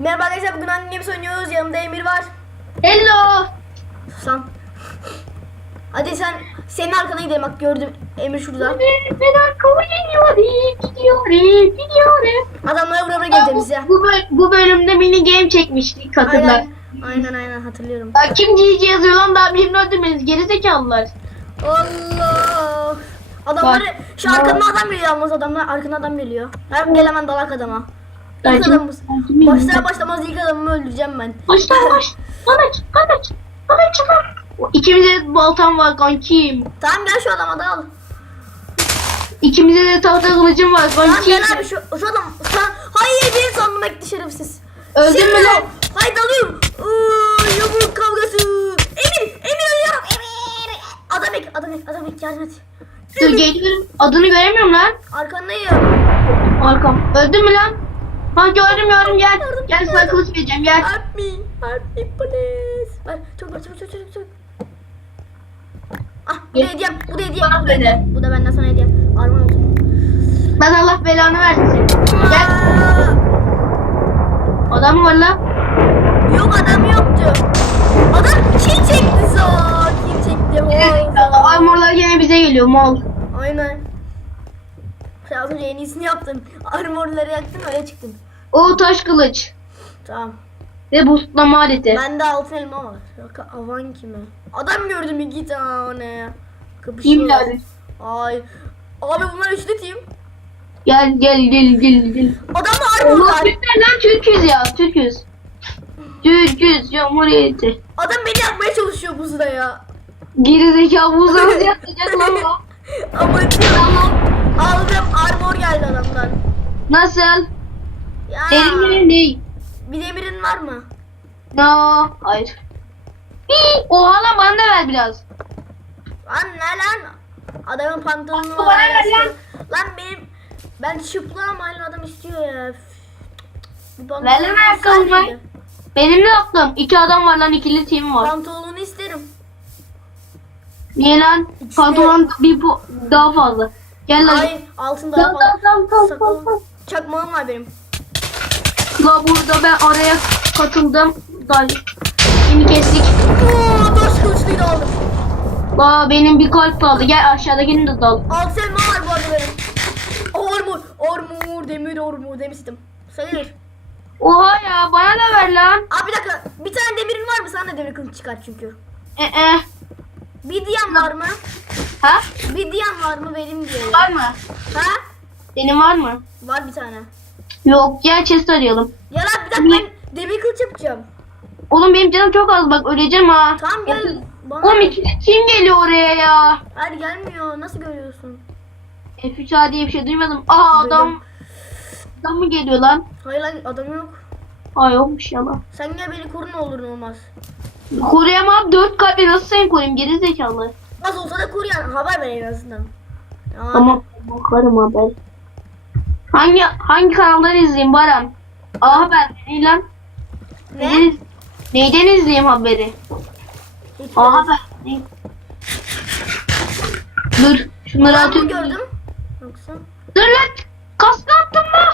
Merhaba arkadaşlar bugün hangi game oynuyoruz? Yanımda Emir var. Hello. Susam. Hadi sen senin arkana gidelim bak gördüm Emir şurada. Ben koyuyorum, gidiyorum, gidiyorum. Adamlara vura vura geleceğiz ya. Bu, böl- bu bölümde mini game çekmiştik hatırlar. Aynen, aynen aynen hatırlıyorum. Bak kim GG yazıyor lan daha birini öldürmeniz gerizekalılar. Allah. Adamları Bak. şu arkadan adam geliyor yalnız adamlar arkadan adam geliyor. Hem gel hemen dalak adama. İlk adamımız. Başlar başlamaz ilk adamımı öldüreceğim ben. Başla baş. Kanaç, kanaç, kanaç çıkar. İkimize de baltam var kankim. Tamam gel şu adama dal. İkimize de tahta kılıcım var Tamam kankim. gel abi şu, şu adam. Sen, hayır benim sandım ekti şerefsiz. Öldün mü lan? Hayır dalıyorum. Iıı, yumruk kavgası. Emir, Emir ölüyorum. Emir. Adam ek, adam ek, adam ek yardım et. Dur geliyorum. Adını göremiyorum lan. Arkandayım. Arkam. Öldün mü lan? Ha gördüm gördüm gel. Gel sana kılıç vereceğim gel. Help me, help me please. Ver, çabuk ver, çabuk çabuk çabuk çabuk. Ah, bu da hediyem, bu da hediye, Bana bu da hediye. Bu da benden sana hediye. Arman olsun. Ben Allah belanı versin. Gel. Adam var lan? Yok adam yoktu. Adam kill çekti zor. Kill çekti. Ho. Armorlar gene bize geliyor mal. Aynen. Az önce en iyisini yaptın. Armorları yaktın öyle çıktın. O taş kılıç. Tamam. Ve boostlama aleti. Bende altın elma var. Yok, avan kime? Adam gördüm iki tane. Kapışıyorlar. nerede? Ay. Abi bunlar üçlü team. Gel gel gel gel gel. Allah var. Türkler lan Türküz ya Türküz. Türküz Cumhuriyeti. Adam beni yakmaya çalışıyor buzda ya. Gerizekalı buzlarımızı yakacak lan o. Ama tamam. Aldım armor geldi adamdan. Nasıl? Ya. Benim benim değil. Bir demirin var mı? No. Hayır. Hii, Oha lan bana da ver biraz. Lan ne lan? Adamın pantolonu Bana var. ver lan. Lan benim ben çıplağım hala adam istiyor ya. Bir Ver lan ayakkabımı. Benim ne yaptım? İki adam var lan ikili team var. Pantolonu isterim. Niye lan? İkisi- Pantolon bir bu daha fazla. Gel lan. Hayır altın daha Sakın. dal. Çakmağım var benim. La burada ben araya katıldım. Dal. Şimdi kestik. Oo, taş kılıçlıyı da aldım. La benim bir kalp kaldı. Gel aşağıdakini de dal. Altı elma var bu arada benim. Armor, armor, demir armor demiştim. Sayılır. Oha ya bana da ver lan. Abi bir dakika. Bir tane demirin var mı? Sen de demir kılıç çıkar çünkü. E e. Bir diyen var mı? Ha? Bir diyen var mı benim diye. Var mı? Ha? Senin var mı? Var bir tane. Yok gel chest arayalım. Ya lan bir dakika ben demir kılıç yapacağım. Oğlum benim canım çok az bak öleceğim ha. Tamam gel. Bana. Oğlum iki kim geliyor oraya ya? Hayır gelmiyor. Nasıl görüyorsun? F3A diye bir şey duymadım. Aa adam. Adam mı geliyor lan? Hayır lan adam yok. Aa yokmuş ya lan. Sen gel beni koru ne olur ne olmaz. Koruyamam dört kalple nasıl seni koruyayım geri zekalı. Az olsa da koru yani haber ver en azından. Ya, Tamam bakarım haber. Hangi hangi kanaldan izleyeyim Baran? A haber ne lan? Ne? Neyden, neyden izleyeyim haberi? Hiç A haber. Ne? Dur şunları Ben atıyorum. gördüm? Yoksa? Dur lan kaskı attım mı?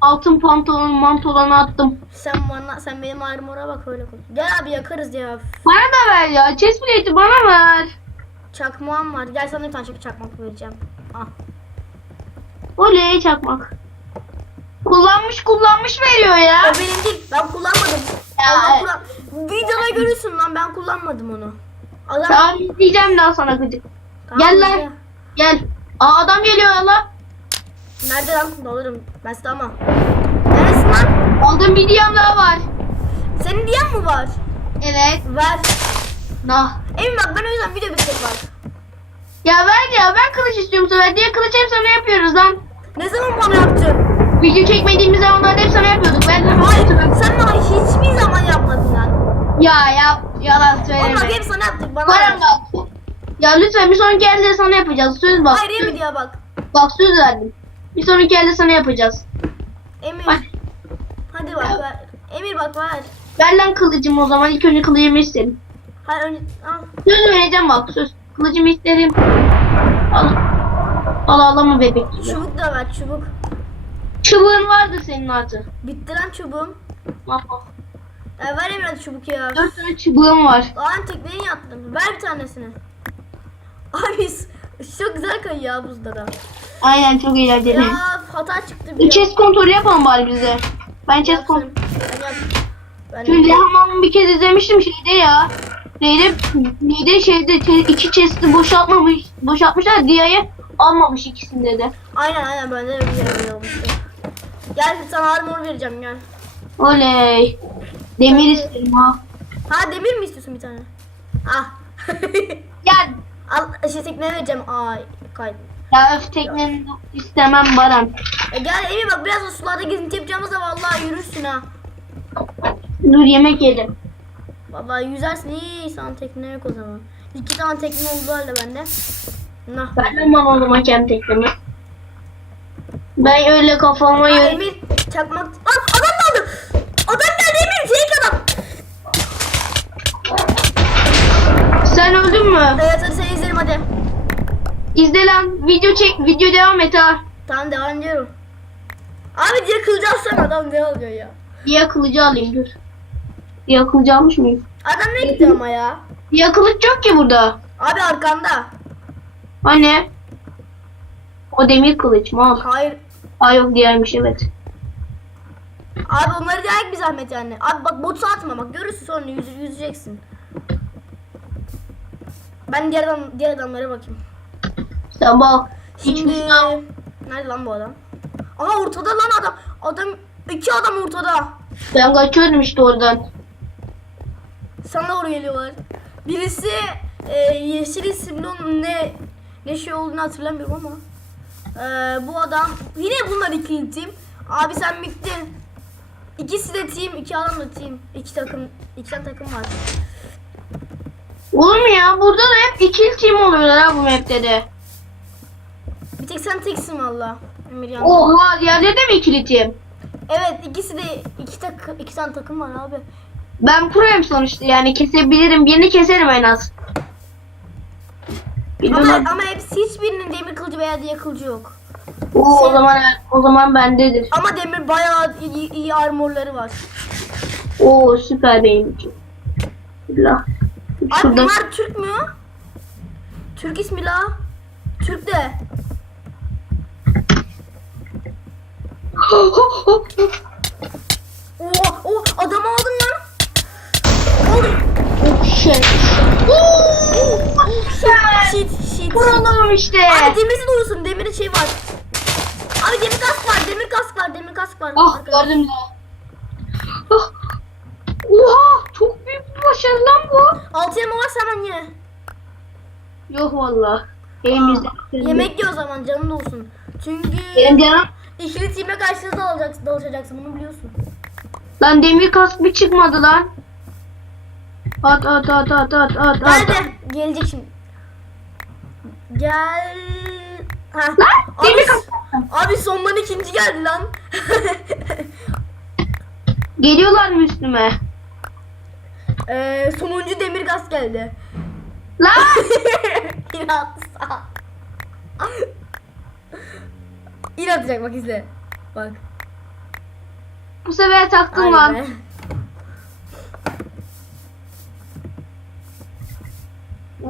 Altın pantolon mantolonu attım. Sen bana sen benim armora bak öyle koy. Gel abi yakarız ya. Bana da ver ya. Chest plate'i bana ver. Çakmağım var. Gel sana bir tane çak- çakmak vereceğim. Ah. Oley çakmak. Kullanmış kullanmış veriyor ya. O benim değil. Ben kullanmadım. Ya, Allah kullan. Videoda görürsün lan ben kullanmadım onu. Adam Tamam izleyeceğim daha sana gıcık. Tamam, Gel lan. izle. Gel. Aa adam geliyor lan. Nerede lan? Dolurum. Ben size ama. Neresin lan? Aldım bir diyem daha var. Senin diyen mi var? Evet. Ver. Nah. Emin bak ben o yüzden video bitirek bak. Ya ver ya ben kılıç istiyorum sefer. Diye kılıç hep sana yapıyoruz lan. Ne zaman bana yaptın? Video çekmediğimiz zamanlarda hep sana yapıyorduk. Ben de Hayır. Sen bana hiçbir zaman yapmadın lan. Ya yap yalan söyleme. bak hep sana yaptık bana. Baran bak. Ya lütfen bir sonraki elde sana yapacağız. Söz bak. Hayır Emir ya bak. Bak söz verdim. Bir sonraki elde sana yapacağız. Emir. Bak. Hadi bak ver. Emir bak ver. Ver lan kılıcımı o zaman. İlk önce kılıcımı isterim. Hayır önce al. Söz vereceğim bak söz. Kılıcımı isterim. Al. Al ağlama bebek gibi. Çubuk da ver çubuk. çubuğun vardı senin artık. Bitti lan çubuğum. Bak. E, ver hadi çubuk ya. Dört tane çubuğum var. Lan tekneyi yaptım. Ver bir tanesini. Abi çok güzel kayıyor ya buzda da. Aynen çok eğlenceli. Ya hata çıktı bir Bir chest kontrolü yapalım bari bize. Ben chest kontrolü. Ben yap. Ben Çünkü Lehamam'ı bir kez izlemiştim şeyde ya. Neydi? Neydi şeyde iki chest'i boşaltmamış, boşaltmışlar diğeri almamış ikisinde de. Aynen aynen bende de böyle olmuştu. Gel sana armor vereceğim gel. Oley. Demir isterim ha. Ha demir mi istiyorsun bir tane? Ah. Gel. Al şey tekneye vereceğim. Ay kaydı. Ya öf tekneni istemem Baran. E gel Emi bak biraz da sularda gezinti yapacağımızda vallahi yürürsün ha. Dur yemek yedim. Vallahi yüzersin iyi sana tekne yok o zaman. İki tane tekne oldu halde bende. Nah. Ben de mamamı hakem teknemi. Ben öyle kafama yön... Emir çakmak. Lan adam da aldı. Adam geldi Emir fake adam. Sen öldün mü? Evet hadi seni izleyelim hadi. İzle lan. Video çek. Video devam et ha. Tamam devam ediyorum. Abi diye kılıcı alsana adam ne oluyor ya. Diye kılıcı alayım dur. Diye kılıcı almış mıyım? Adam ne gitti ama ya. Diye kılıç yok ki burada. Abi arkanda. Hani? O demir kılıç mı? Al. Hayır. Aa yok diğermiş evet. Abi onları direkt bir zahmet yani. Abi bak botu atma bak görürsün sonra yüz, yüzeceksin. Ben diğer adam diğer adamlara bakayım. Sen bak. Şimdi uçtan- nerede lan bu adam? Aha ortada lan adam. Adam iki adam ortada. Ben kaçıyordum işte oradan. Sana doğru geliyorlar. Birisi e, yeşil isimli onun ne ne şey olduğunu hatırlamıyorum ama. E, bu adam yine bunlar ikili team. Abi sen bittin. İkisi de team, iki adam da team. İki takım, iki tane takım var. Olur mu ya? Burada da hep ikili team oluyorlar ha bu map'te de. Bir tek sen teksin valla. Emir yandı. Oha diğerleri de mi ikili team? Evet ikisi de iki takım, iki tane takım var abi. Ben proyum sonuçta yani kesebilirim. Birini keserim en az. Ama, Bilmem. ama hepsi hiçbirinin demir kılıcı veya diye kılıcı yok. Oo, o zaman o zaman bendedir. Ama demir bayağı iyi, iyi armorları var. Oo süper benim için. Bismillah. Abi Şurada. bunlar Türk mü? Türk ismi la. Türk de. Oha, oh, adamı aldın lan. Oh shit. Shit, shit. Buralarım işte. Abi demiri duyuyorsun, demiri şey var. Abi demir kask var, demir kask var, demir kask var. Ah gördüm de. Ah. Oha çok büyük bir başarı lan bu. Altı yama varsa hemen ye. Yok valla. Elimizde. Yemek ye o zaman, canın olsun. Çünkü Benim canım. ikili time karşınıza dalacaksın, dalışacaksın, bunu biliyorsun. Lan demir kask bir çıkmadı lan. At at at at at at at. Nerede? Gelecek şimdi. Gel. Ha. Lan Abi, abi sondan ikinci geldi lan. Geliyorlar mı üstüme? Ee, sonuncu demir gaz geldi. Lan. Yine attı sağ. Yine atacak bak izle. Bak. Bu sefer taktım Aynen. lan.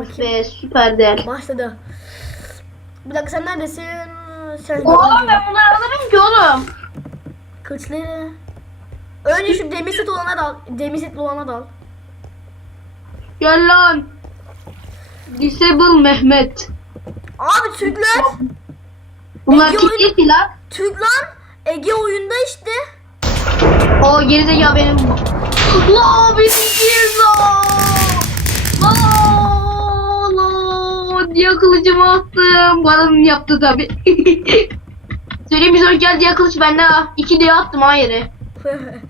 Of be süper değer. Başladı. Bir dakika sen neredesin? Sen Oğlum ben bunları alırım ki oğlum. Kılıçları. Önce şu demir set olana dal. Demir setli olana dal. Gel lan. Disable Mehmet. Abi Türkler. Bunlar Ege kitle silah. Türk lan. Ege oyunda işte. O gerizekalı benim. La beni girdi. La la diye kılıcımı attım. Bana yaptı tabi. Söyleyeyim bir sonraki gel diye kılıç bende ha. İki diye attım ha yere.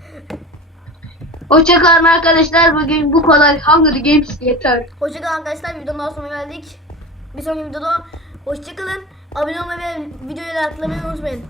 Hoşçakalın arkadaşlar. Bugün bu kadar Hunger Games yeter. Hoşçakalın arkadaşlar. Videonun daha sonuna geldik. Bir sonraki videoda hoşçakalın. Abone olmayı ve videoyu like atmayı unutmayın.